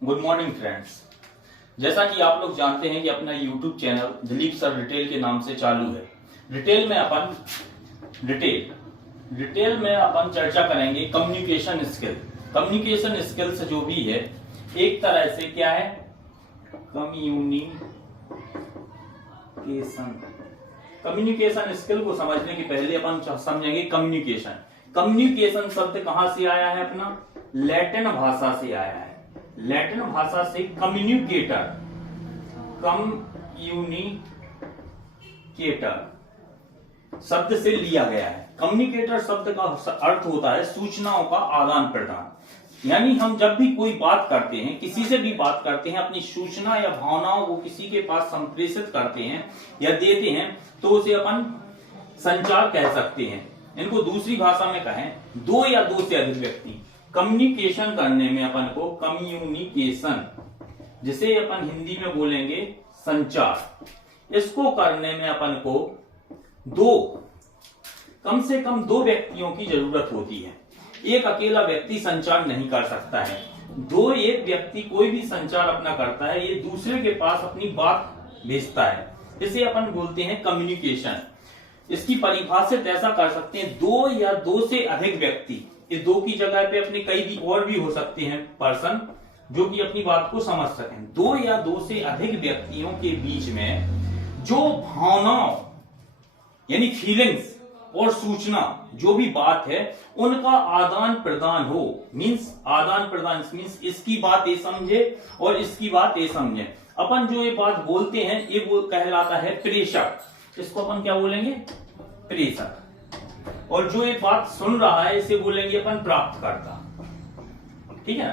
Good morning friends. जैसा कि आप लोग जानते हैं कि अपना YouTube channel Dilip sir retail के नाम से चालू है। रिटेल में अपन चर्चा करेंगे कम्युनिकेशन स्किल। कम्युनिकेशन स्किल्स जो भी है एक तरह से क्या है, कम्युनिकेशन स्किल को समझने के पहले अपन समझेंगे कम्युनिकेशन। कम्युनिकेशन शब्द कहां से आया है, अपना लैटिन भाषा से आया है। लैटिन भाषा से कम्युनिकेटर शब्द से लिया गया है। कम्युनिकेटर शब्द का अर्थ होता है सूचनाओं का आदान प्रदान। यानी हम जब भी कोई बात करते हैं, किसी से भी बात करते हैं, अपनी सूचना या भावनाओं को किसी के पास संप्रेषित करते हैं या देते हैं, तो उसे अपन संचार कह सकते हैं। इनको दूसरी भाषा में कहें, दो या दो से अधिक व्यक्ति कम्युनिकेशन करने में अपन को कम्युनिकेशन, जिसे अपन हिंदी में बोलेंगे संचार, इसको करने में अपन को कम से कम दो व्यक्तियों की जरूरत होती है। एक अकेला व्यक्ति संचार नहीं कर सकता है। एक व्यक्ति कोई भी संचार अपना करता है, ये दूसरे के पास अपनी बात भेजता है, इसे अपन बोलते हैं कम्युनिकेशन। इसकी परिभाषित ऐसा कर सकते हैं, दो या दो से अधिक व्यक्ति, इस दो की जगह पे अपने कई भी और भी हो सकते हैं पर्सन, जो कि अपनी बात को समझ सकें। दो या दो से अधिक व्यक्तियों के बीच में जो भावनाओं यानी फीलिंग्स और सूचना जो भी बात है उनका आदान प्रदान हो। आदान प्रदान मीन्स इसकी बात ये समझे और इसकी बात ये समझे। अपन जो ये बात बोलते हैं ये कहलाता है प्रेषक। इसको अपन क्या बोलेंगे, प्रेषक। और जो ये बात सुन रहा है इसे बोलेंगे अपन प्राप्तकर्ता। ठीक है,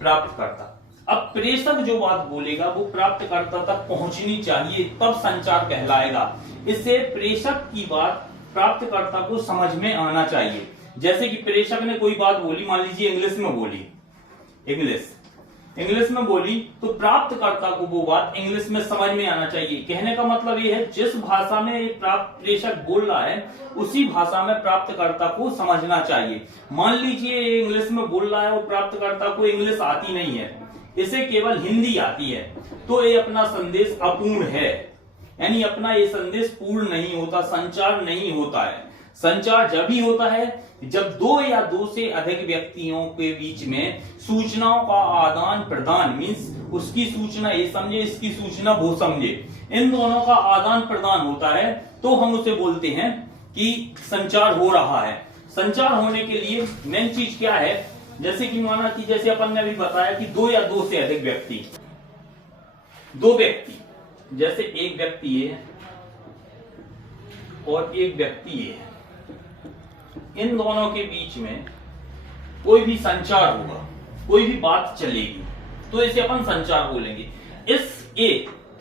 प्राप्तकर्ता। अब प्रेषक जो बात बोलेगा वो प्राप्तकर्ता तक पहुंचनी चाहिए, तब संचार कहलाएगा। इससे प्रेषक की बात प्राप्तकर्ता को समझ में आना चाहिए। जैसे कि प्रेषक ने कोई बात बोली, मान लीजिए इंग्लिश में बोली, इंग्लिश में बोली, तो प्राप्तकर्ता को वो बात इंग्लिश में समझ में आना चाहिए। कहने का मतलब ये है, जिस भाषा में प्रेषक बोल रहा है उसी भाषा में प्राप्तकर्ता को समझना चाहिए। मान लीजिए इंग्लिश में बोल रहा है और प्राप्तकर्ता को इंग्लिश आती नहीं है, इसे केवल हिंदी आती है, तो ये अपना संदेश अपूर्ण है, यानी अपना ये संदेश पूर्ण नहीं होता, संचार नहीं होता है। संचार जब ही होता है जब दो या दो से अधिक व्यक्तियों के बीच में सूचनाओं का आदान प्रदान, मीन्स उसकी सूचना ये समझे, इसकी सूचना वो समझे, इन दोनों का आदान प्रदान होता है, तो हम उसे बोलते हैं कि संचार हो रहा है। संचार होने के लिए मेन चीज क्या है, जैसे कि माना कि जैसे अपन ने अभी बताया कि दो या दो से अधिक व्यक्ति, दो व्यक्ति, जैसे एक व्यक्ति ये और एक व्यक्ति ये है, इन दोनों के बीच में कोई भी संचार होगा, कोई भी बात चलेगी, तो इसे अपन संचार बोलेंगे।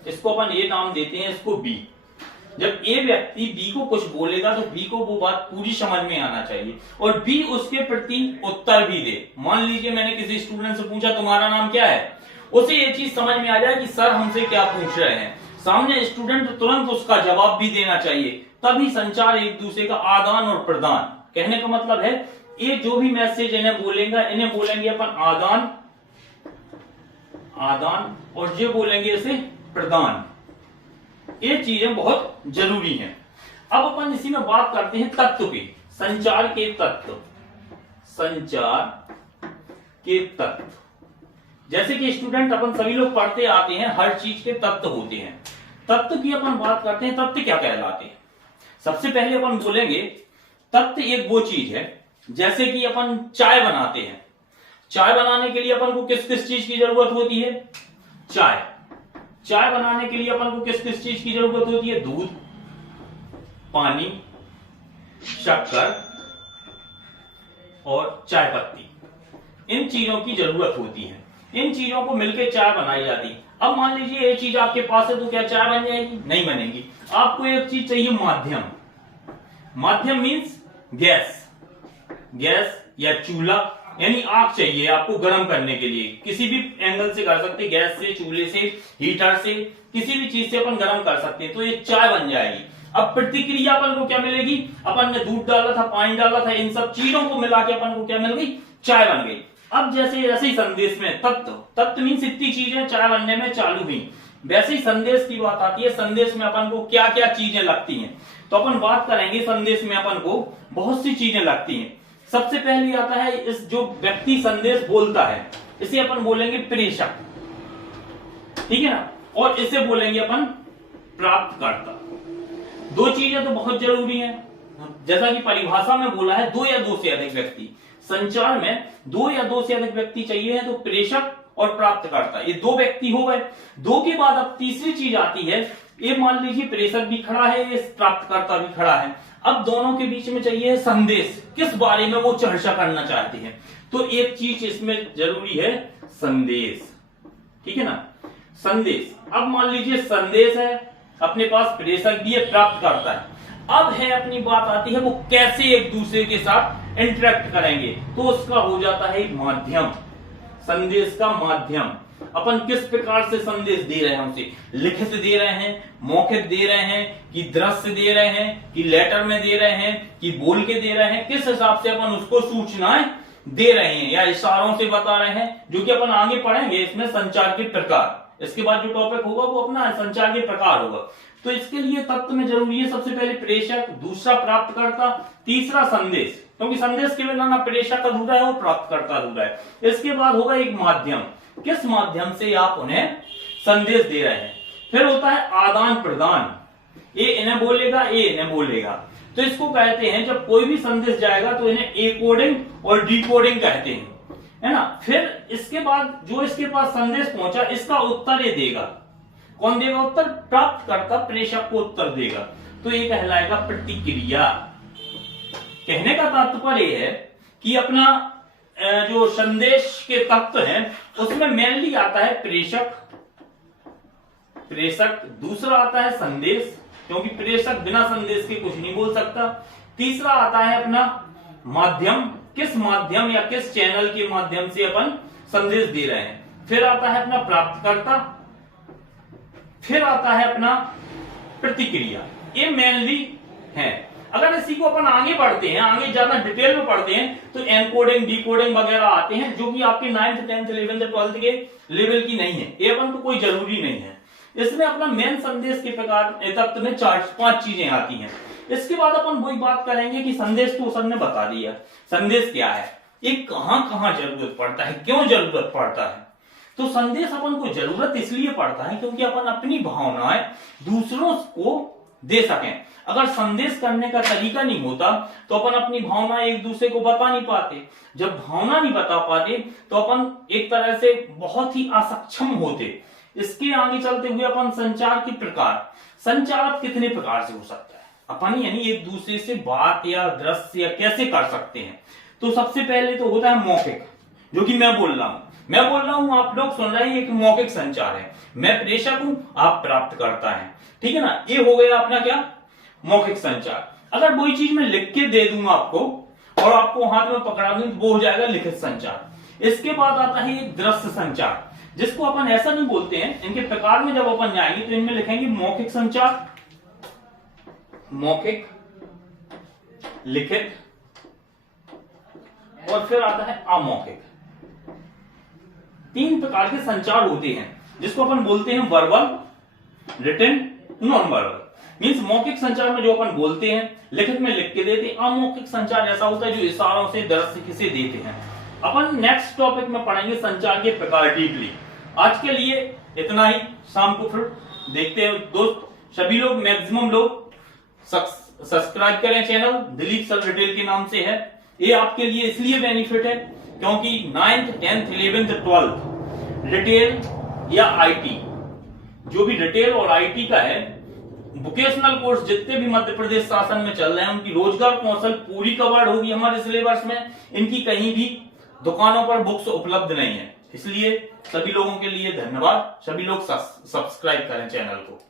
इसको अपन ए नाम देते हैं, इसको बी। जब ए व्यक्ति बी को कुछ बोलेगा तो बी को वो बात पूरी समझ में आना चाहिए और बी उसके प्रति उत्तर भी दे। मान लीजिए मैंने किसी स्टूडेंट से पूछा तुम्हारा नाम क्या है, उसे ये चीज समझ में आ जाए कि सर हमसे क्या पूछ रहे हैं। सामने स्टूडेंट तुरंत उसका जवाब भी देना चाहिए, तभी संचार एक दूसरे का आदान और प्रदान। कहने का मतलब है ये जो भी मैसेज इन्हें बोलेंगे अपन आदान और जो बोलेंगे इसे प्रदान। ये चीजें बहुत जरूरी हैं। अब अपन इसी में बात करते हैं तत्व की, संचार के तत्व। जैसे कि स्टूडेंट अपन सभी लोग पढ़ते आते हैं, हर चीज के तत्व होते हैं। तत्व की अपन बात करते हैं, तत्व क्या कहलाते हैं। सबसे पहले अपन बोलेंगे तत्व एक वो चीज है, जैसे कि अपन चाय बनाते हैं। चाय बनाने के लिए अपन को किस किस चीज की जरूरत होती है, चाय बनाने के लिए अपन को किस किस चीज की जरूरत होती है, दूध, पानी, शक्कर और चाय पत्ती, इन चीजों की जरूरत होती है। इन चीजों को मिलकर चाय बनाई जाती है। अब मान लीजिए ये चीज आपके पास है तो क्या चाय बन जाएगी, नहीं बनेगी। आपको एक चीज चाहिए, माध्यम मीन्स गैस या चूल्हा, यानी आग चाहिए आपको गर्म करने के लिए। किसी भी एंगल से कर सकते, गैस से, चूल्हे से, हीटर से, किसी भी चीज से अपन गर्म कर सकते हैं, तो ये चाय बन जाएगी। अब प्रतिक्रिया अपन को क्या मिलेगी, अपन ने दूध डाला था, पानी डाला था, इन सब चीजों को मिला के अपन को क्या मिल गई, चाय बन गई। अब जैसे ही संदेश में तत्व मीन्स इतनी चीजें चाय बनने में चालू हुई, वैसे ही संदेश की बात आती है। संदेश में अपन को क्या क्या चीजें लगती हैं, तो अपन बात करेंगे संदेश में अपन को बहुत सी चीजें लगती हैं। सबसे पहले आता है इस जो व्यक्ति संदेश बोलता है, इसे अपन बोलेंगे प्रेषक, ठीक है ना, और इसे बोलेंगे अपन प्राप्तकर्ता। दो चीजें तो बहुत जरूरी हैं, जैसा कि परिभाषा में बोला है, दो या दो से अधिक व्यक्ति। संचार में दो या दो से अधिक व्यक्ति चाहिए, तो प्रेषक और प्राप्तकर्ता ये दो व्यक्ति हो गए। दो के बाद अब तीसरी चीज आती है, ये मान लीजिए प्रेषक भी खड़ा है, ये प्राप्तकर्ता भी खड़ा है। अब दोनों के बीच में चाहिए संदेश, किस बारे में वो चर्चा करना चाहते हैं, तो एक चीज इसमें जरूरी है, संदेश, ठीक है ना, संदेश। अब मान लीजिए संदेश है, अपने पास प्रेषक भी है, प्राप्तकर्ता है। अब है अपनी बात आती है वो कैसे एक दूसरे के साथ इंटरेक्ट करेंगे, तो उसका हो जाता है माध्यम, संदेश का माध्यम। अपन किस प्रकार से संदेश दे रहे हैं उसे, लिखित दे रहे हैं, मौखिक दे रहे हैं, कि दृश्य दे रहे हैं, कि लेटर में दे रहे हैं, कि बोल के दे रहे हैं, किस हिसाब से अपन उसको सूचनाएं दे रहे हैं या इशारों से बता रहे हैं, जो कि अपन आगे पढ़ेंगे इसमें संचार के प्रकार। इसके बाद जो टॉपिक होगा वो अपना संचार के प्रकार होगा। तो इसके लिए तत्व में जरूरी है सबसे पहले प्रेषक, दूसरा प्राप्तकर्ता, तीसरा संदेश, क्योंकि संदेश के बिना ना प्रेषक अधूरा है और प्राप्तकर्ता अधूरा है। इसके बाद होगा एक माध्यम, किस माध्यम से आप उन्हें संदेश दे रहे हैं। फिर होता है आदान प्रदान, ये इन्हें बोलेगा, ये इन्हें बोलेगा, तो इसको कहते हैं जब कोई भी संदेश जाएगा तो इन्हें एकोडिंग और डिकोडिंग कहते हैं, है ना। फिर इसके बाद जो इसके पास संदेश पहुंचा, इसका उत्तर ये देगा, कौन देगा उत्तर, प्राप्तकर्ता प्रेषक को उत्तर देगा, तो ये कहलाएगा प्रतिक्रिया। कहने का तात्पर्य है कि अपना जो संदेश के तत्व हैं उसमें मेनली आता है प्रेषक, दूसरा आता है संदेश, क्योंकि प्रेषक बिना संदेश के कुछ नहीं बोल सकता। तीसरा आता है अपना माध्यम, किस माध्यम या किस चैनल के माध्यम से अपन संदेश दे रहे हैं। फिर आता है अपना प्राप्तकर्ता, फिर आता है अपना प्रतिक्रिया। ये मेनली है। अगर इसी को अपन आगे बढ़ते हैं, आगे ज्यादा डिटेल में पढ़ते हैं, तो एनकोडिंग डिकोडिंग वगैरह आते हैं, जो कि आपके 9th 10th 11th 12th के लेवल की नहीं है, ये अपन को कोई जरूरी नहीं है। इसमें अपना मेन संदेश के प्रकार तत्व में 4-5 चीजें आती हैं। इसके बाद अपन वही बात करेंगे कि संदेश तो सर ने बता दिया, संदेश क्या है, ये कहां कहां जरूरत पड़ता है, क्यों जरूरत पड़ता है। तो संदेश अपन को जरूरत इसलिए पड़ता है क्योंकि अपन अपनी भावनाएं दूसरों को दे सकें। अगर संदेश करने का तरीका नहीं होता तो अपन अपनी भावनाएं एक दूसरे को बता नहीं पाते। जब भावना नहीं बता पाते तो अपन एक तरह से बहुत ही असक्षम होते। इसके आगे चलते हुए अपन संचार के प्रकार, संचार कितने प्रकार से हो सकता है, अपन यानी एक दूसरे से बात या दृश्य या कैसे कर सकते हैं। तो सबसे पहले तो होता है मौखिक, जो कि मैं बोल रहा हूं, आप लोग सुन रहे हैं, एक मौखिक संचार है। मैं प्रेषक हूं, आप प्राप्तकर्ता हैं, ठीक है ना। ये हो गया अपना क्या, मौखिक संचार। अगर वही चीज मैं लिख के दे दूंगा आपको और आपको हाथ में पकड़ा दूं तो वो हो जाएगा लिखित संचार। इसके बाद आता है एक दृश्य संचार, जिसको अपन ऐसा नहीं बोलते हैं। इनके प्रकार में जब अपन जाएंगे तो इनमें लिखेंगे मौखिक संचार, मौखिक, लिखित, और फिर आता है अमौखिक। 3 प्रकार के संचार होते हैं, जिसको अपन बोलते हैं verbal, written, non verbal. Means मौखिक संचार में जो अपन बोलते हैं, लिखित में लिख के देते हैं। अमौखिक संचार ऐसा होता है जो इशारों से, दृश्य से देते हैं। अपन नेक्स्ट टॉपिक में पढ़ेंगे संचार के प्रकार डीपली। आज के लिए इतना ही, शाम को फिर देखते हैं दोस्त। सभी लोग, मैक्सिमम लोग सब्सक्राइब करें चैनल, दिलीप सर रिटेल के नाम से है। ये आपके लिए इसलिए बेनिफिट है क्योंकि 9th 10th 11th 12th retail या आईटी, जो भी रिटेल और आईटी का है, वोकेशनल कोर्स जितने भी मध्य प्रदेश शासन में चल रहे हैं, उनकी रोजगार कौशल पूरी कवर्ड होगी हमारे सिलेबस में। इनकी कहीं भी दुकानों पर बुक्स उपलब्ध नहीं है। इसलिए सभी लोगों के लिए धन्यवाद। सभी लोग सब्सक्राइब करें चैनल को।